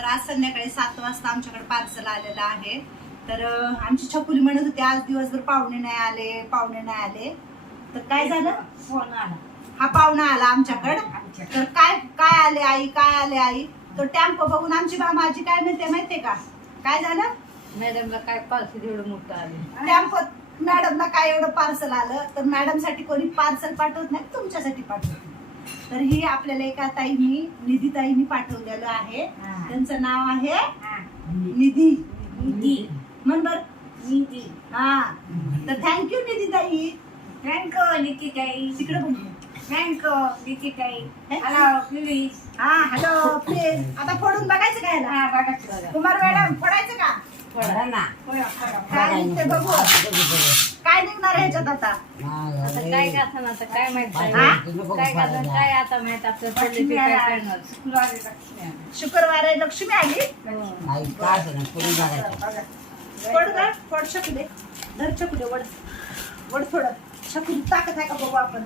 तर आज संध्याकाळी सात वाजता आमच्याकडे पार्सल आलेलं आहे. तर आमची छकुली म्हणत होती आज दिवसभर पाहुणे नाही आले पाहुणे नाही आले. तर काय झालं? फोन आला. हा पाहुणा आला आमच्याकडे. तर काय काय आले आई काय आले आई? तो टॅम्पो बघून आमची बा माझी काय म्हणते माहितीये का? काय झालं? मॅडमला काय पार्सल एवढं मोठं आले? टॅम्पो मॅडमला काय एवढं पार्सल आलं? तर मॅडमसाठी कोणी पार्सल पाठवत नाही तुमच्यासाठी पाठवत तर ही आपल्याला एका ताईंनी निधी ताईंनी पाठवलेलं आहे. हा. त्यांचं नाव आहे निधी. निधी. म्हण बर. निधी. हा. तर थँक्यू निधी ताई. थँक निधी ताई. तिकडे बघ थँक निधी ताई. हॅलो प्लीज हा हॅलो प्लीज आता फोडून बघायचं काय? हा बघा. कुमार मॅडम फोडायचं का? फोडा ना. काय ते बघू. काय निघणार ह्याच्यात आता? आता काय करताना आता काय माहीत हा? काय आता माहीत आपलं पडले ते काय करणार? शुक्रवारी लक्ष्मी आली. शुक्रवार आहे लक्ष्मी आली. फोड का? फोड शकले धर शकले वड. वड फोड शकली ताकद आहे का बघू आपण?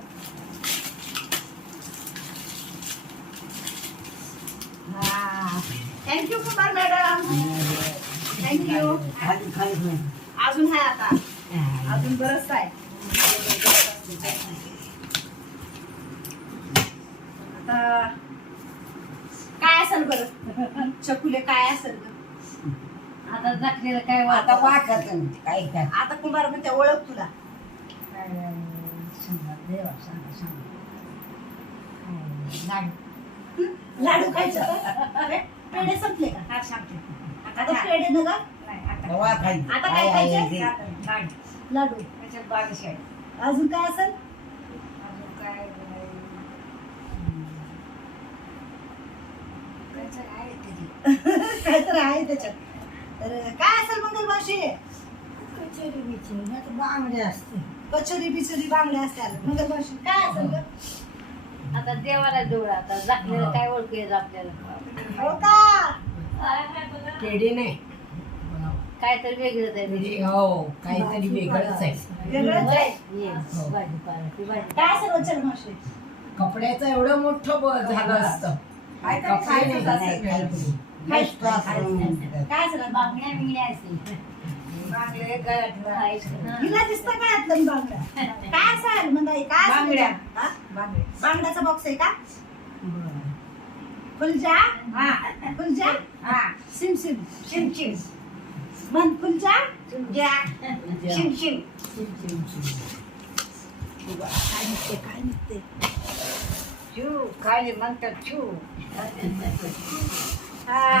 हा. Thank you Kumar madam. थँक्यू अजून आहे आता. अजून बरंच आहे आता काय असेल बरं? चकुले काय असेल बरं? आता जखलेलं काय आता वाटा वाटत काय काय? आता कुंभार म्हणते ओळख तुला. देवा सांगा सांगा. लाडू. लाडू खायचं? पेढे संपले का? हा सांगते आता पेढे न का नाही आता काय काय खायचं? लाडू. लाडू. त्याच्यात अजून काय असेल? अजून काय त्याचं आहे काहीतरी आहे त्याच्यात. तर काय असेल मंगल मावशी? कचोरी बिचोरी. नाही तर बांगडे असते कचोरी बिचोरी बांगड्या असतात मंगल मावशी काय असेल गं? आता देवाला जोड आता जखलेलं काय ओळखू येत आपल्याला? हो का? पेढे नाही. काहीतरी वेगळं आहे पेढे हो काहीतरी वेगळंच आहे. वेगळंच आहे? ये, भाजीपाला ती भाजी. काय मावशी? कपड्याचं एवढं मोठं ब- झालं असतं. काय काय कपडे खायचं नाही, असेल? काहीतरी. मस्त असं. काय असेल? बांगड्या बिंगड्या असतील बांगडे गळ्यातलं. हिला दिसतं काय आतलं बांगड्या काय असेल? मंदाई काय असेल बांगड्या. त्याच्यात? हा? बांगडे. बांगड्याचा बॉक्स आहे का? बरं. फुलजा हा, फुलजा हा. सिम सिम. चिम चिम. मन फुलजा तुझ्या. चिम चिम. काय निघते काय निघते चू काय म्हणतात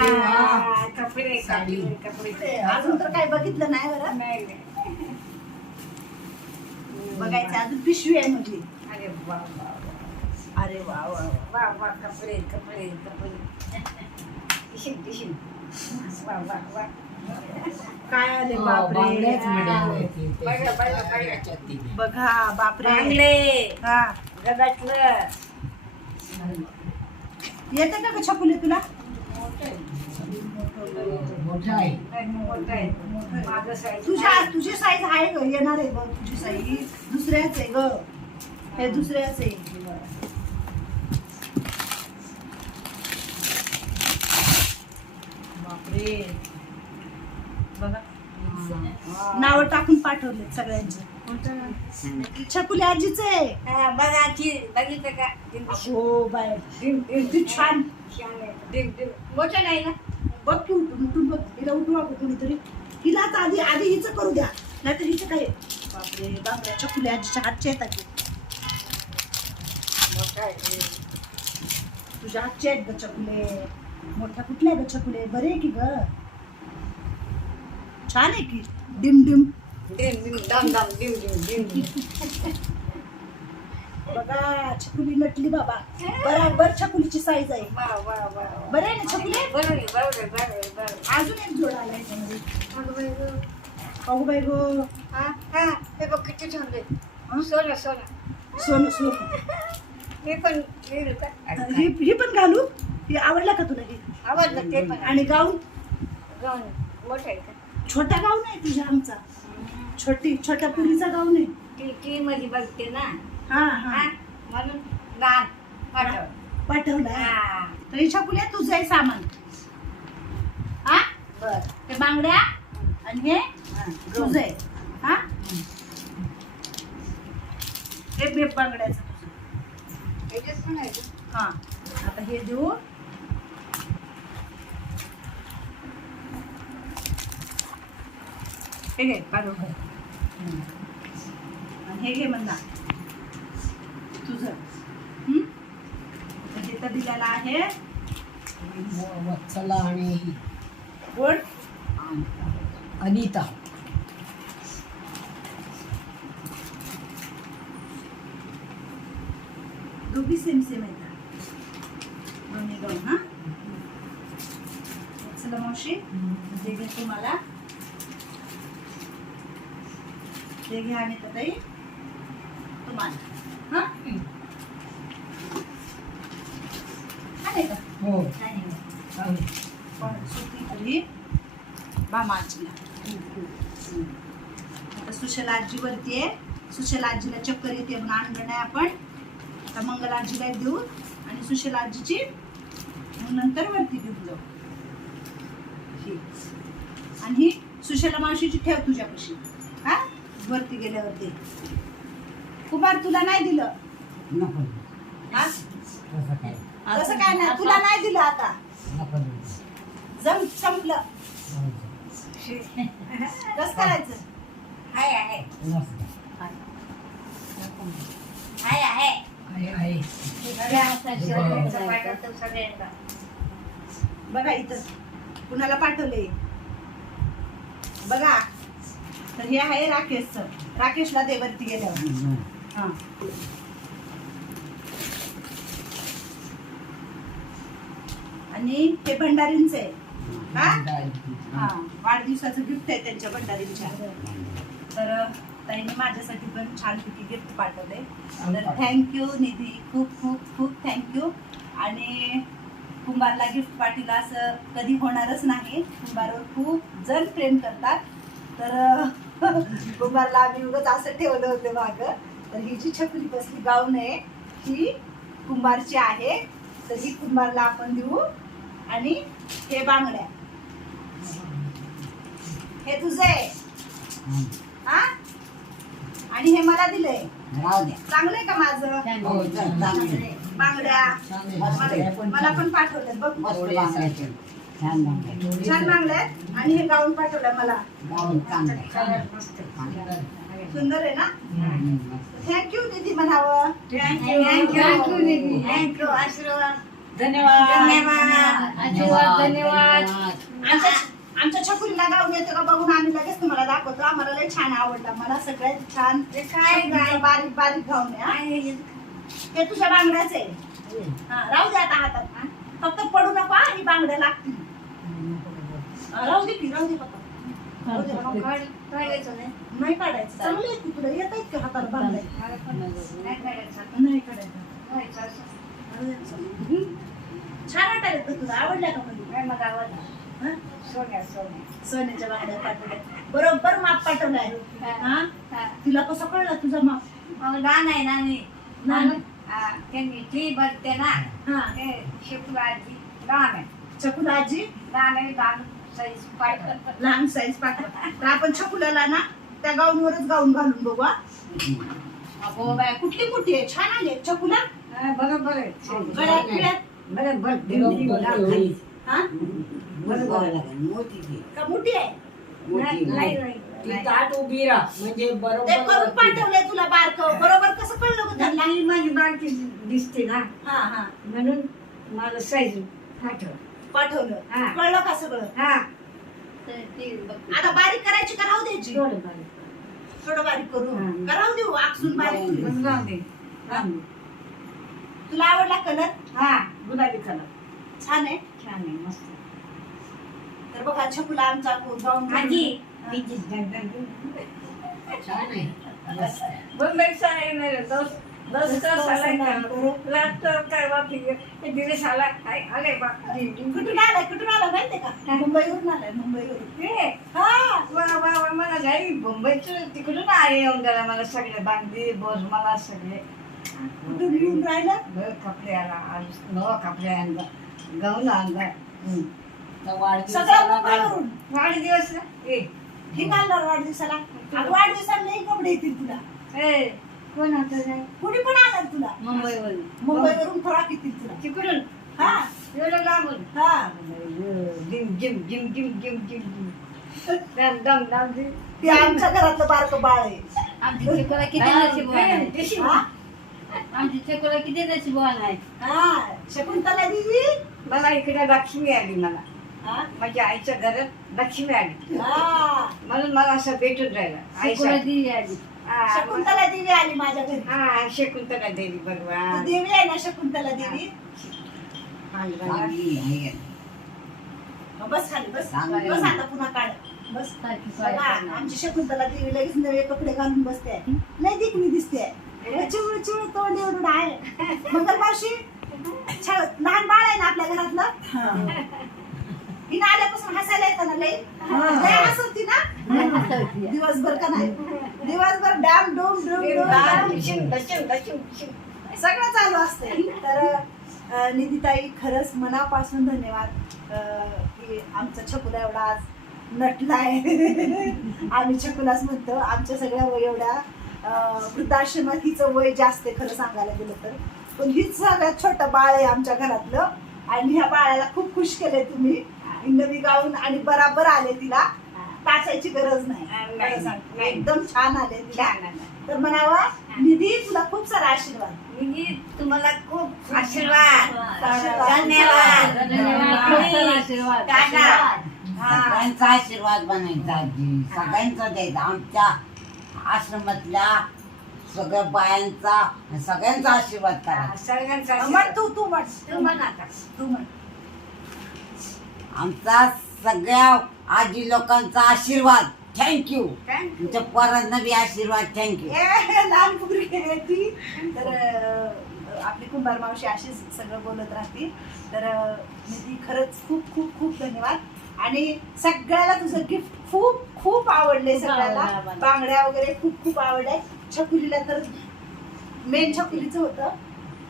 देवा. कपडे साडी. कपडे कपडे अजून तर काही बघितलं नाही बरं नाही नाही. बघायचं अजून पिशवी आहे म्हणजे अरे वा वा अरे वा वा वा. वा वा कपडे कपडे कपडे टिशिन टिशिन वा वा वा काय आले हो, बापरे. बघा, बापरे. हा. येते का ग छकुले तुला? तुझ्या तुझी साईज आहे ग. येणार आहे बघ. तुझी साईज दुसऱ्याच आहे ग. हे दुसऱ्याच आहे. बापरे. बघा. नाव टाकून पाठवले सगळ्यांचे. छकुले आजीच आहे. हा, बघा ती बघितलं का? हो बाय. छान. मोठं नाही ना? बघ की उठून उठून बघ. हिला उठवा कोणीतरी. हिला आता आधी आधी हिचं करू द्या. नाहीतर हिचं काय? बापरे बापरे छकुले आजीच्या हातचे येतात तुझ्या हातचे आहेत ग चकुले मोठ्या कुठल्या ग चकुले बरे आहे की ग? छान आहे की? डिम डिम. बघा छकुली नटली बाबा. बराबर छकुलीची साईज आहे. वा वा वा वा. बरं आहे ना छकुले? बरोबर आहे, बरोबर आहे, बरोबर आहे, बरोबर आहे. अजून एक जोड आला याच्यामध्ये अगं बाई गं. हा, हा, हे बघ किती छान आहे. सोनं सोनं सोनू सोनू हे पण ही ही पण घालू? ही आवडला का तुला ही? आवडलं ते पण आणि गाऊन? गाऊन मोठं आहे का? छोटा गाऊन आहे तुझ्या आमचा. छोटी छोट्या पुरीचा टी टी मध्ये बघते ना. हा हा. हा म्हणून दान पाठव. पाठवला. हा. तर ही छकुल्या तुझं आहे सामान. बांगड्या आणि हे तुझं आहे. हा? हे बेप बांगड्याचं तुझं. हा. आता हे देऊ. हे घे घे. आणि हे घे म्हणा. तुझं. हम्म? तर हे दिलेलं आहे. वत्सला आणि ही गोड. अनिता. दोघी सेम सेम येतात दोन्ही दोन हा? चला मावशी घे तुम्हाला ते घ्या आणि ताई तुम्हाला. हा? हा. नाही का हो तरी बामाजीला आता सुशला आजीवरती आहे. सुशला आजीला चक्कर येते म्हणून आणलं नाही आपण. आता मंगल आजीला देऊ आणि सुशला आजीची मग नंतर वरती घेऊन जाऊ. आणि ही सुशला मावशीची ठेव तुझ्यापाशी. हा वरती गेल्यावरती. कुमार तुला नाही दिलं? नको. हा? तसं काय? तसं काय नाही. तुला नाही दिलं आता. नको. जम संपलं. कसं करायचं? आहे आहे सगळ्यांचं पाठवतो सगळ्यांना. बघा इथं. कुणाला पाठवले बघा. तर हे आहे राकेशचं राकेशला ते वरती गेल्यावर. हा. आणि हे भंडारींचे आहे. हा? हा. वाढदिवसाचं गिफ्ट आहे त्यांच्या भंडारींच्या. तर ताईने माझ्यासाठी पण छानपैकी गिफ्ट पाठवले. तर थँक्यू निधी. खूप खूप खूप थँक्यू आणि कुंभारला गिफ्ट पाठवलं असं कधी होणारच नाही. कुंभारवर खूप जण प्रेम करतात. तर कुंभारला आम्ही उगाच असं ठेवलं होतं मागं. तर ही जी छपरी बसली गाऊन आहे ही कुंभारची आहे. तर ही कुंभारला आपण देऊ. आणि हे बांगड्या. हे तुझं आहे. हा? आणि हे मला दिलंय. चांगलंय का माझं? हो, चांगलं. बांगड्या. मला पण पाठवलं बघ. मस्त बांगड्याचे. छान आहेत. आणि हे गाऊन पाठवलं मला. गाऊन चांगलं सुंदर आहे ना. थँक्यू निधी म्हणावं. थँक्यू निधी. थँक्यू आशीर्वाद. धन्यवाद. धन्यवाद. आशीर्वाद धन्यवाद. आमच्या आमच्या छकुलीला गाऊन येतो का बघून आम्ही लगेच तुम्हाला दाखवतो. आम्हाला लय छान आवडला. मला सगळ्यात छान ते काय बारीक बारीक गाऊन आहे हा. ते तुझ्या बांगड्याच आहे. हा, राहू दे आता हातात. फक्त पडू नको हा, ही बांगड्या लागतील. राहू दे की राहू दे फक्त राहू दे, राहू दे. काढायचं नाही. नाही काढायचं. चांगलं आहे की तुला येत आहेत का हाताला बांधाय मला पण नाही काढायचं. नाही काढायचं. व्हायचं असं. राहू दे. हम्म. छान वाटायला तुला. आवडल्या का काय मग आवडलं. हा? सोन्या सोन्या. सोन्याच्या बांगड्या पाठवल्या बरोबर माप पाठवलाय. हा. हा. तुला कसं कळलं तुझं माप? मग लहान आहे ना मी. लहान? हा, त्यांनी ती ना हा. ते शिकवायची लहान आहे. छकुला आजी? लहान आहे लहान. लहान साईज पाठव तर आपण छकुल्याला ना त्या गाऊनवरच गाऊन घालून बघू हा. अगो बाय कुठली मोठी आहे छान आली आहे. छकुला बरोबर आहे गळ्यात बिळ्यात. हा. मोठी ती. का मोठी आहे मोठी नाही नाही. नाही ती ताट उभी राहा म्हणजे ते बरोबर करून वरती. पाठवले तुला बारक बरोबर कसं कळलं गं त्यांना त्यांना माझी बारकी दिसते ना हा हा म्हणून मला साईज पाठव पाठवलं हा. कळलं का सगळं हा आता बारीक करायची का राहू द्यायची थोडं बारीक. थोडं बारीक करू हा. का राहू देऊ आकसून बारीक राहू करू. मग जाऊ दे. जाऊ दे. तुला आवडला कलर हा गुलाबी कलर छान आहे छान आहे मस्त तर बघा छकुला आमचा गाऊन आजी हा. तिची दगदग. छान आहे मस्त. मुंबई लास्ट काय ते आला काय आले बा. कुठून आलाय? कुठून आला माहितीये का? मुंबईवरून आलाय मुंबईवरून. हे, हा. वा वा वा. मला घरी मुंबईचं तिकडून आले येऊन गेला मला सगळे बांगडी बोस मला सगळे. कुठून येऊन राहिलं? कपडे आला आज नवा कपडे आणला. गाऊन आणला सगळं. मुंबईवरून. वाढदिवस? ए. हे घालणार वाढदिवसाला. वाढदिवसाला नाही कपडे येतील तुला. ए, कोण पण आणणार तुला? मुंबईवरून. मुंबईवरून फराक येतील तुला? तिकडून. हा. एवढं लांबून. हा. जिम जिम जिम जिम जिम जिम जिम. दम दम दम जिम. ते आमच्या घरातलं बारकं बाळ आहे. आमची चिकोला किती नशिबवान आहे. हा? आमची चिकोला किती नशिबवान आहे. हा शकुंतला दिदी मला इकडे लक्ष्मी आली मला. हा? माझ्या आईच्या घरात लक्ष्मी आली. हा. म्हणून मला असं भेटून राहिलं. दी आली. हा, शकुंतला देवी आली माझ्या घरी. हा शकुंतला देवी ती भगवान देवी आहे ना शकुंतला देवी? बस खाली बस. चांगली. बस आता पुन्हा काढ. बस. आमची शकुंतला देवी लगेच नवे कपडे घालून बसते. लय दिकणी दिसते. चिवळ चिवळ तोंड एवढं आहे. मंगल मावशी छ- लहान बाळ आहे ना आपल्या घरातलं? हिनं आल्यापासून हसायला येतं ना लय. लय हसवती ना. दिवसभर का नाही? दिवसभर डॅम डोम डोम सगळं चालू असते. तर निधिताई खरंच मनापासून धन्यवाद. की आमचा छकुला एवढा आज नटलाय. आम्ही छकुलाच म्हणतो. आमच्या सगळ्या वय एवढ्या वृद्धाश्रमात हिचं वय जास्त खरं सांगायला गेलं तर. पण हीच सगळ्यात छोटं बाळ आहे आमच्या घरातलं. आणि ह्या बाळाला खूप खुश केलंय तुम्ही. नवी गाऊन आणि बराबर आले तिला. टाचायची गरज नाही नाही, खरं सांगते. नाही. एकदम छान आले तिला छान आलं. तर म्हणावा निधी तुला खूप सारा आशीर्वाद मी तुम्हाला खूप आशीर्वाद आशीर्वाद. धन्यवाद धन्यवाद खूप सारा आशीर्वाद. हा. सगळ्यांचा आशीर्वाद बनायचा आजी सगळ्यांचा द्यायचा आमच्या आश्रमातल्या सगळ्या बायांचा आणि सगळ्यांचा आशीर्वाद करा सगळ्यांचा म्हण आशीर्वाद. तू तू म्हण तू म्हण आता. तू म्हण आमचा सगळ्या आजी लोकांचा आशीर्वाद. थँक्यू. तुमच्या पोरांना बी आशीर्वाद. थँक्यू ए, लहान पुरी आहे ती. तर अं, आपली कुंभार मावशी अशीच सगळं बोलत राहते. तर अं, निधी खरंच खूप खूप खूप धन्यवाद. आणि सगळ्याला तुझं गिफ्ट खूप खूप आवडले सगळ्याला. आवडलं. बांगड्या वगैरे खूप खूप आवडल्या. छकुलीला तर मेन छकुलीचं होतं.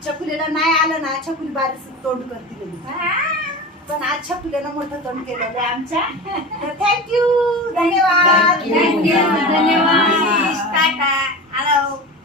छकुलीला नाही आलं ना छकुली बारीक तोंड करते लगेच. पण आज छकुलीला मोठं तोंड केलेलं आहे आमच्या तर थँक्यू धन्यवाद Thank you. धन्यवाद. टाटा